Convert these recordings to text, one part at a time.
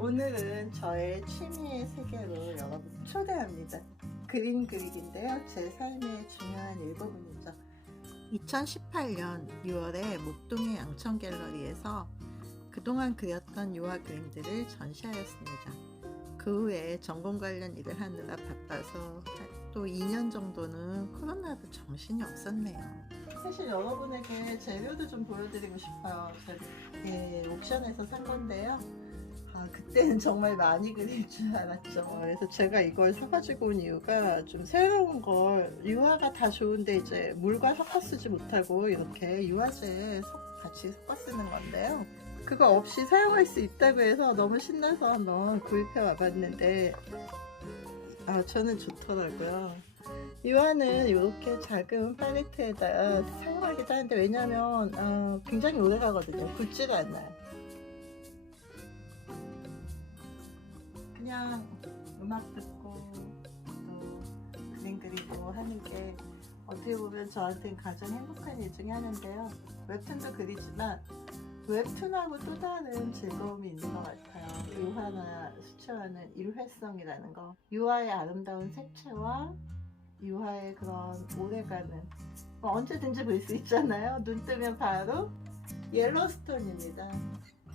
오늘은 저의 취미의 세계로 여러분 초대합니다. 그림 그리기인데요. 제 삶의 중요한 일부분이죠. 2018년 6월에 목동의 양천 갤러리에서 그동안 그렸던 유화 그림들을 전시하였습니다. 그 후에 전공 관련 일을 하느라 바빠서 또 2년 정도는 코로나로 정신이 없었네요. 사실 여러분에게 재료도 좀 보여드리고 싶어요. 제 예, 옥션에서 산 건데요. 아, 그때는 정말 많이 그릴 줄 알았죠. 그래서 제가 이걸 사가지고 온 이유가 좀 새로운 걸, 유화가 다 좋은데 이제 물과 섞어 쓰지 못하고 이렇게 유화제 섞- 같이 섞어 쓰는 건데요. 그거 없이 사용할 수 있다고 해서 너무 신나서 한번 구입해 와봤는데, 아, 저는 좋더라고요. 유화는 이렇게 작은 팔레트에다가 사용하기도 하는데, 왜냐면, 어, 굉장히 오래 가거든요. 굵지가 않아요. 그냥 음악 듣고 또 그림 그리고 하는 게 어떻게 보면 저한테는 가장 행복한 일 중에 하나인데요. 웹툰도 그리지만 웹툰하고 또 다른 즐거움이 있는 것 같아요. 유화가 수채화는 일회성이라는 거. 유화의 아름다운 색채와 유화의 그런 오래가는 뭐 언제든지 볼 수 있잖아요. 눈 뜨면 바로 옐로스톤입니다.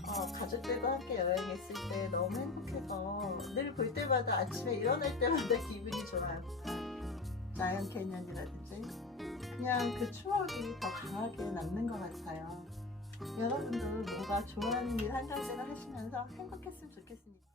어, 가족들과 함께 여행했을 때 너무 행복해서 늘 볼 때마다 아침에 일어날 때마다 기분이 좋아요. 자이언 캐년이라든지 그냥 그 추억이 더 강하게 남는 것 같아요. 여러분도 뭔가 좋아하는 일 한가지를 하시면서 행복했으면 좋겠습니다.